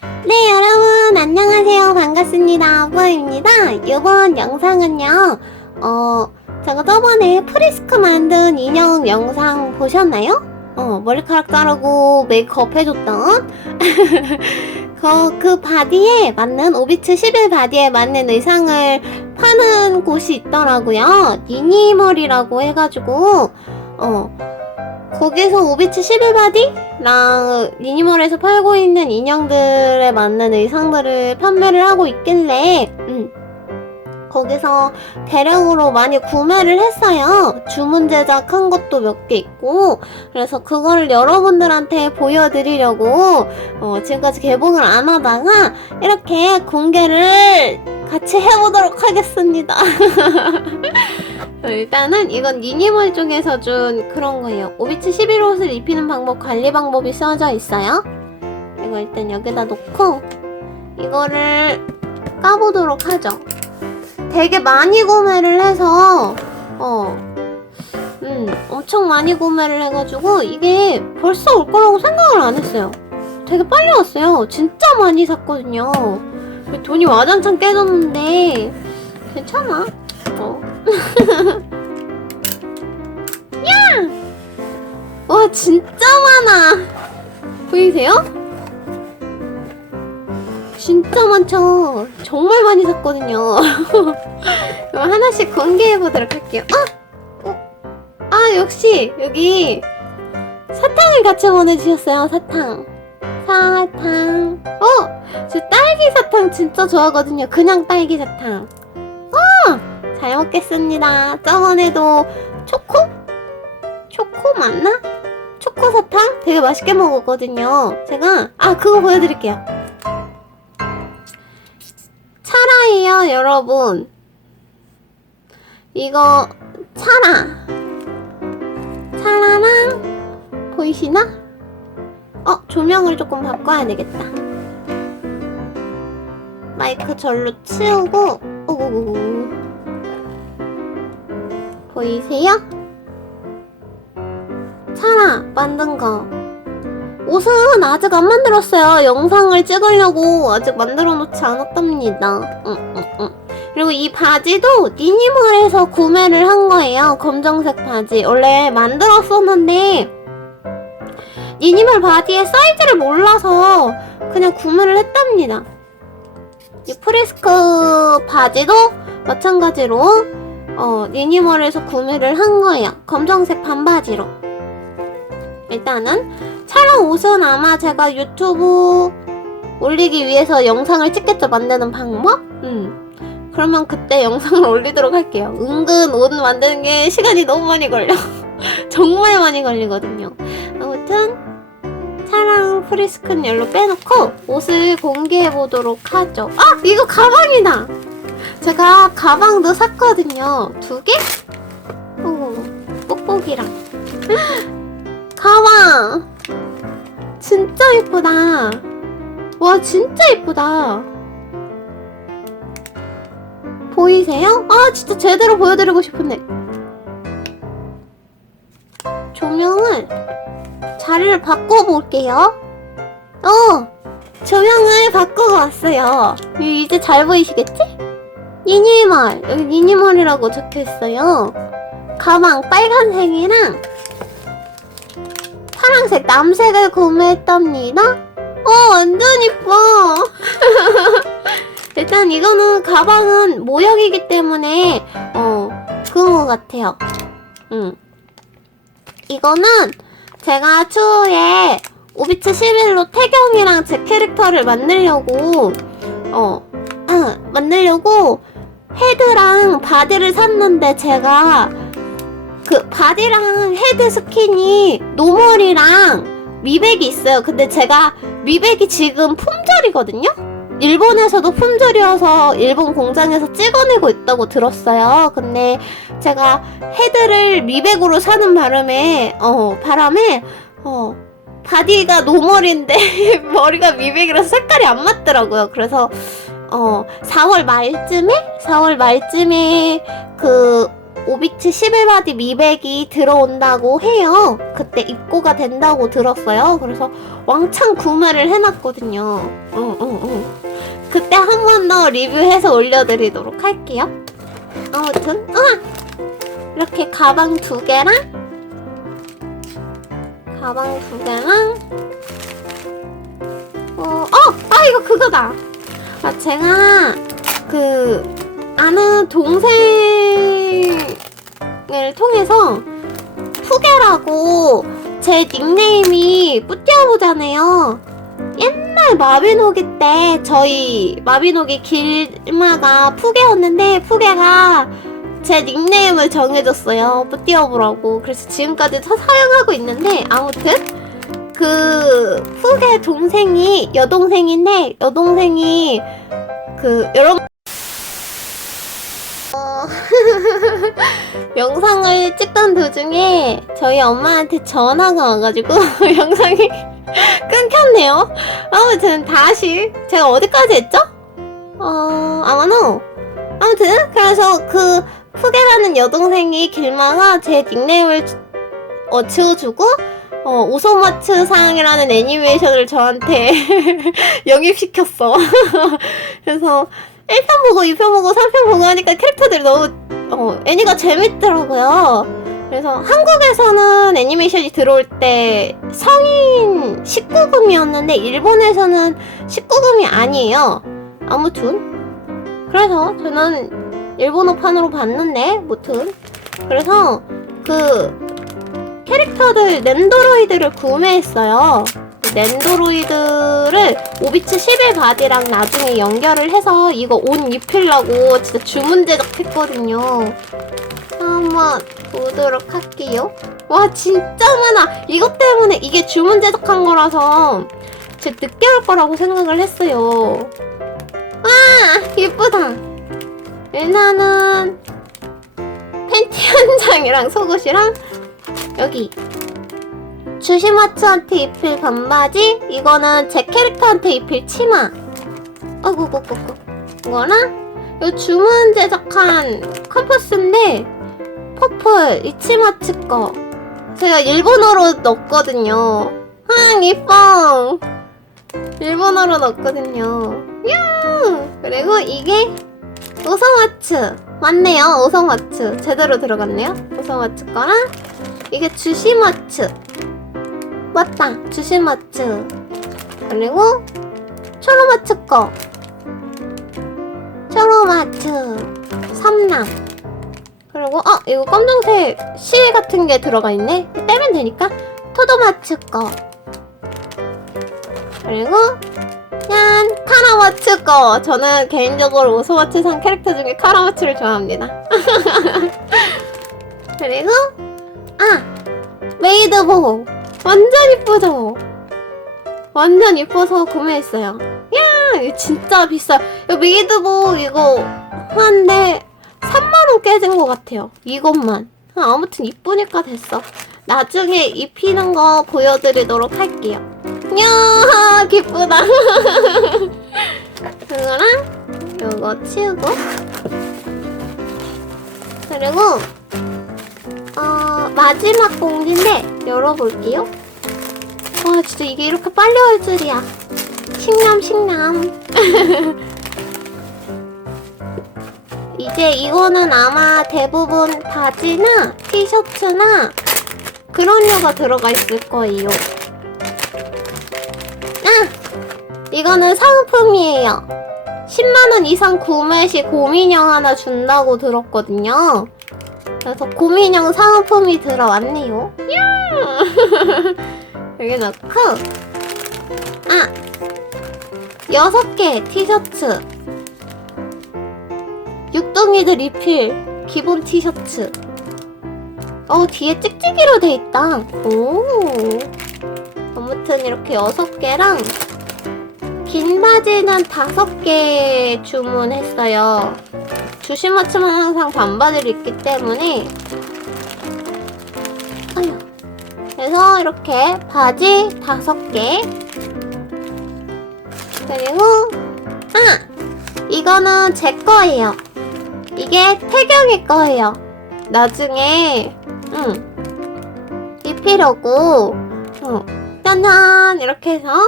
네, 여러분, 안녕하세요. 반갑습니다. 부아입니다. 이번 영상은요, 어, 제가 저번에 프리스크 만든 인형 영상 보셨나요? 어, 머리카락 자르고 메이크업 해줬던. 그, 그 바디에 맞는, 오비츠 11 바디에 맞는 의상을 파는 곳이 있더라고요. 니니멀이라고 해가지고, 어, 거기서 오비츠 11 바디랑 미니멀에서 팔고 있는 인형들에 맞는 의상들을 판매를 하고 있길래 음, 거기서 대량으로 많이 구매를 했어요. 주문 제작한 것도 몇 개 있고 그래서 그거를 여러분들한테 보여드리려고 어, 지금까지 개봉을 안 하다가 이렇게 공개를 같이 해보도록 하겠습니다. 어, 일단은 이건 니니멀 쪽에서 준 그런 거예요. 오비츠 11옷을 입히는 방법, 관리 방법이 써져 있어요. 이거 일단 여기다 놓고 이거를 까보도록 하죠. 되게 많이 구매를 해서 어, 음, 엄청 많이 구매를 해가지고 이게 벌써 올 거라고 생각을 안 했어요. 되게 빨리 왔어요. 진짜 많이 샀거든요. 돈이 와장창 깨졌는데 괜찮아. 어. 와 진짜 많아 보이세요? 진짜 많죠 정말 많이 샀거든요 그럼 하나씩 공개해 보도록 할게요 아! 어? 아 역시 여기 사탕을 같이 보내주셨어요 사탕 사탕 어! 저 딸기 사탕 진짜 좋아하거든요 그냥 딸기 사탕 어! 잘 먹겠습니다 저번에도 초코? 초코 맞나? 초코 사탕 되게 맛있게 먹었거든요. 제가 아 그거 보여드릴게요. 차라예요, 여러분. 이거 차라. 차라랑 보이시나? 어 조명을 조금 바꿔야 되겠다. 마이크 절로 치우고 오고고고 보이세요? 차라 만든 거. 옷은 아직 안 만들었어요. 영상을 찍으려고 아직 만들어 놓지 않았답니다. 그리고 이 바지도 니니멀에서 구매를 한 거예요. 검정색 바지. 원래 만들었었는데 니니멀 바디의 사이즈를 몰라서 그냥 구매를 했답니다. 이 프리스크 바지도 마찬가지로 어, 니니멀에서 구매를 한 거예요. 검정색 반바지로. 일단은 촬영 옷은 아마 제가 유튜브 올리기 위해서 영상을 찍겠죠 만드는 방법? 음. 그러면 그때 영상을 올리도록 할게요. 은근 옷 만드는 게 시간이 너무 많이 걸려. 정말 많이 걸리거든요. 아무튼 촬영 프리스큰 열로 빼놓고 옷을 공개해 보도록 하죠. 아! 이거 가방이다 제가 가방도 샀거든요. 두 개? 오 뽁뽁이랑. 가방! 진짜 예쁘다. 와 진짜 예쁘다. 보이세요? 아 진짜 제대로 보여드리고 싶은데. 조명을 자리를 바꿔볼게요. 어 조명을 바꾸고 왔어요. 이- 이제 잘 보이시겠지? 니니멀 여기 니니멀이라고 적혀있어요 가방 빨간색이랑 파란색 남색을 구매했답니다. 어 완전 이뻐. 일단 이거는 가방은 모형이기 때문에 어 그런 것 같아요. 음 이거는 제가 추후에 오비츠 11로 태경이랑 제 캐릭터를 만들려고 어 만들려고 헤드랑 바디를 샀는데 제가 그 바디랑 헤드 스킨이 노멀이랑 미백이 있어요. 근데 제가 미백이 지금 품절이거든요. 일본에서도 품절이어서 일본 공장에서 찍어내고 있다고 들었어요. 근데 제가 헤드를 미백으로 사는 바람에 어 바람에 어 바디가 노멀인데 머리가 미백이라서 색깔이 안 맞더라고요. 그래서 어 4월 말쯤에 4월 말쯤에 그 오비츠 11바디 미백이 들어온다고 해요. 그때 입고가 된다고 들었어요. 그래서 왕창 구매를 해놨거든요. 응, 응, 응. 그때 한 번 더 리뷰해서 올려드리도록 할게요. 아무튼, 아! 이렇게 가방 두 개랑, 가방 두 개랑, 어, 어! 아, 이거 그거다! 아, 제가, 그, 아는 동생을 통해서, 푸게라고 제 닉네임이 뿌띠어보잖아요. 옛날 마비노기 때 저희 마비노기 길마가 푸게였는데 푸게가 제 닉네임을 정해줬어요. 뿌띠어브라고. 그래서 지금까지 사- 사용하고 있는데 아무튼 그 푸게 동생이 여동생인데 여동생이 그 여러분 어, 영상을 찍던 도중에 저희 엄마한테 전화가 와가지고 영상이 끊겼네요. 아무튼 다시 제가 어디까지 했죠? 어 아마노 아무튼 그래서 그 푸게라는 여동생이 길마가 제 닉네임을 주- 어, 지어주고 어, 오소마츠 상이라는 애니메이션을 저한테 영입시켰어. 그래서 1편 보고 2편 보고 3편 보고 하니까 캐릭터들이 너무 어, 애니가 재밌더라고요. 그래서 한국에서는 애니메이션이 들어올 때 성인 19금이었는데 일본에서는 19금이 아니에요. 아무튼 그래서 저는 일본어판으로 봤는데 무튼 그래서 그 캐릭터들 넨도로이드를 구매했어요. 그 넨도로이드를 오비츠 11 바디랑 나중에 연결을 해서 이거 옷 입히려고 진짜 주문 제작했거든요. 한번 보도록 할게요. 와 진짜 많아. 이것 때문에 이게 주문 제작한 거라서 제 늦게 올 거라고 생각을 했어요. 와 예쁘다. 일단은 팬티 한 장이랑 속옷이랑 여기. 주시마츠한테 입힐 반바지? 이거는 제 캐릭터한테 입힐 치마. 어구구구구. 이거랑 이 주문 제작한 컴퍼스인데 퍼플 이치마츠 거. 제가 일본어로 넣었거든요. 아 이뻐. 일본어로 넣었거든요. 야! 그리고 이게 오성마츠. 맞네요 오성마츠. 제대로 들어갔네요 오성마츠 거랑 이게 주시마츠. 맞다 주시마츠. 그리고 초로마츠 거. 초로마츠 삼남. 그리고 어 이거 검정색 실 같은 게 들어가 있네. 떼면 되니까. 토도마츠 거. 그리고 짠 카라마츠 거. 저는 개인적으로 오소마츠상 캐릭터 중에 카라마츠를 좋아합니다. 그리고 아 메이드복 완전 이쁘죠? 완전 이뻐서 구매했어요. 야, 이거 진짜 비싸. 이 메이드복 이거 하는데 3만원 깨진 것 같아요. 이것만. 아, 아무튼 이쁘니까 됐어. 나중에 입히는 거 보여드리도록 할게요. 야, 기쁘다. 그거랑 요거 치우고 그리고 어, 마지막 봉지인데 열어볼게요. 와 진짜 이게 이렇게 빨리 올 줄이야. 식남 식남. 이제 이거는 아마 대부분 바지나 티셔츠나 그런 류가 들어가 있을 거예요. 아! 이거는 상품이에요. 10만원 이상 구매 시 곰인형 하나 준다고 들었거든요. 그래서 곰인형 상품이 들어왔네요. 야! 여기 넣고 아 여섯 개 티셔츠 육둥이들 리필 기본 티셔츠 어 뒤에 찍찍이로 돼 있다. 오 아무튼 이렇게 여섯 개랑 긴 바지는 다섯 개 주문했어요. 맞춤은 항상 반바지를 입기 때문에 아유. 그래서 이렇게 바지 다섯 개 그리고 아 이거는 제 거예요. 이게 태경이 거예요. 나중에 응 입히려고 어, 짠짠 이렇게 해서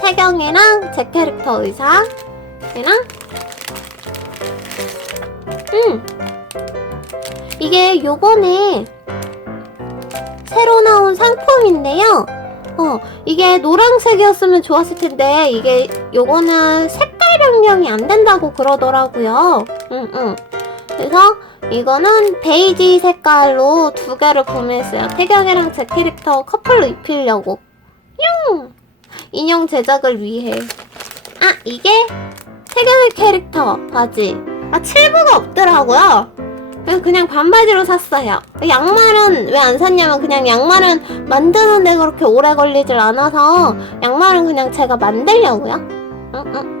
태경이랑 제 캐릭터 의상이랑 음 이게 요번에 새로 나온 상품인데요. 어, 이게 노란색이었으면 좋았을 텐데, 이게, 요거는 색깔 변경이 안 된다고 그러더라고요. 응, 응. 그래서, 이거는 베이지 색깔로 두 개를 구매했어요. 태경이랑 제 캐릭터 커플로 입히려고. 뿅! 인형 제작을 위해. 아, 이게 태경의 캐릭터 바지. 아, 칠부가 없더라고요. 그래서 그냥 반바지로 샀어요. 양말은 왜 안 샀냐면 그냥 양말은 만드는데 그렇게 오래 걸리질 않아서 양말은 그냥 제가 만들려고요. 응, 응.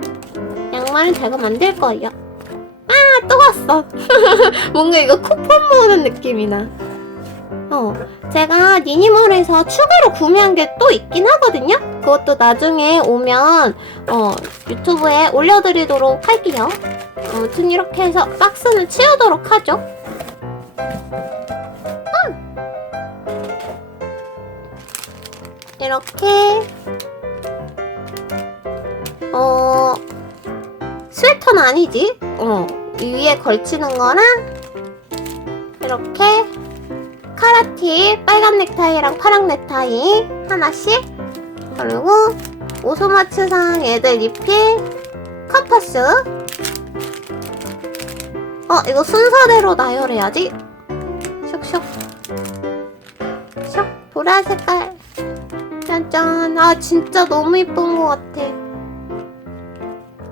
양말은 제가 만들 거예요. 아, 또 왔어. 뭔가 이거 쿠폰 모으는 느낌이 나. 어, 제가 니니몰에서 추가로 구매한 게 또 있긴 하거든요. 그것도 나중에 오면 어, 유튜브에 올려드리도록 할게요. 아무튼 이렇게 해서 박스는 치우도록 하죠. 이렇게 어 스웨터는 아니지? 어 위에 걸치는 거랑 이렇게 카라티 빨간 넥타이랑 파랑 넥타이 하나씩 그리고 오소마츠상 애들 입힐 컴퍼스 어 이거 순서대로 나열해야지. 슉슉. 슉. 보라 색깔. 짠짠. 아 진짜 너무 이쁜 것 같아.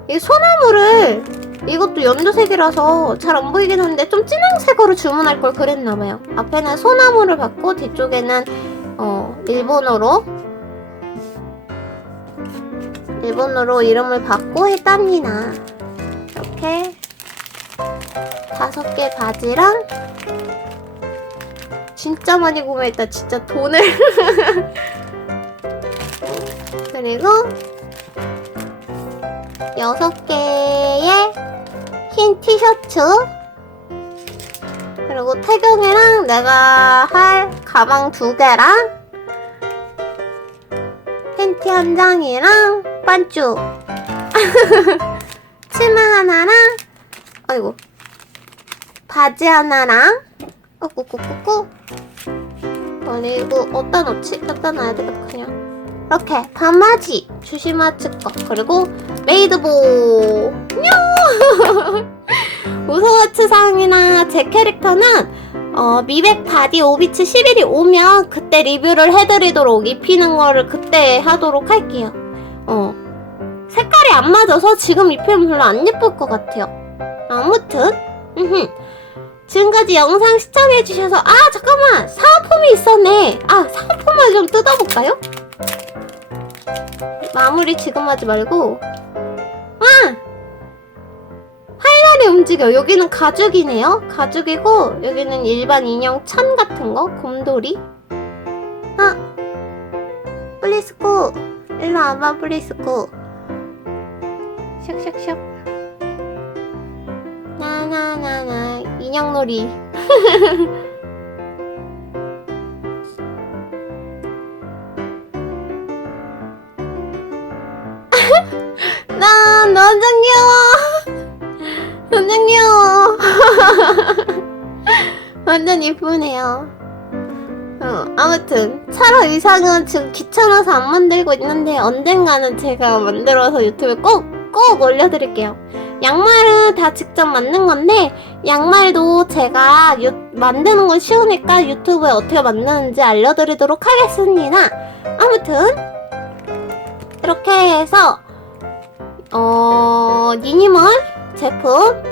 이 소나무를 이것도 연두색이라서 잘 안 보이긴 한데 좀 진한 색으로 주문할 걸 그랬나봐요. 앞에는 소나무를 받고 뒤쪽에는 어 일본어로. 일본어로 이름을 받고 했답니다 이렇게 다섯 개 바지랑 진짜 많이 구매했다. 진짜 돈을. 그리고 여섯 개의 흰 티셔츠. 그리고 태경이랑 내가 할 가방 두 개랑 팬티 한 장이랑 반쭈 치마 하나랑 아이고 바지 하나랑 어, 꾸꾸꾸꾸 그리고 어디다 놓지? 어디다 놔야 되겠다 그냥. 이렇게 반바지 주시마츠 거 그리고 메이드보. 우소와츠상이나 제 캐릭터는 어, 미백 바디 오비츠 11이 오면 그때 리뷰를 해드리도록 입히는 거를 그때 하도록 할게요. 어 색깔이 안 맞아서 지금 입히면 별로 안 예쁠 것 같아요. 아무튼 음흠. 지금까지 영상 시청해주셔서 아 잠깐만! 사은품이 있었네! 아 사은품을 좀 뜯어볼까요? 마무리 지금 하지 말고. 아! 활날이 움직여. 여기는 가죽이네요. 가죽이고 여기는 일반 인형 천 같은 거? 곰돌이? 아 플리스코. 일로 와봐 플리스코 샥샥샥. 나나나나. 인형놀이. 나 완전 귀여워. 완전 귀여워. 완전 이쁘네요. 어, 아무튼 차라 의상은 지금 귀찮아서 안 만들고 있는데 언젠가는 제가 만들어서 유튜브에 꼭 꼭 올려드릴게요 양말은 다 직접 만든 건데 양말도 제가 유, 만드는 건 쉬우니까 유튜브에 어떻게 만드는지 알려드리도록 하겠습니다. 아무튼 이렇게 해서 어 니니멀 제품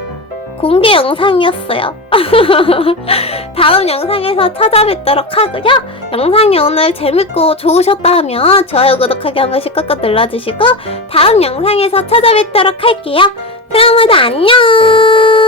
공개 영상이었어요. 다음 영상에서 찾아뵙도록 하고요. 영상이 오늘 재밌고 좋으셨다면 좋아요, 구독하기 한 번씩 꾹꾹 눌러주시고 다음 영상에서 찾아뵙도록 할게요. 그럼 모두 안녕!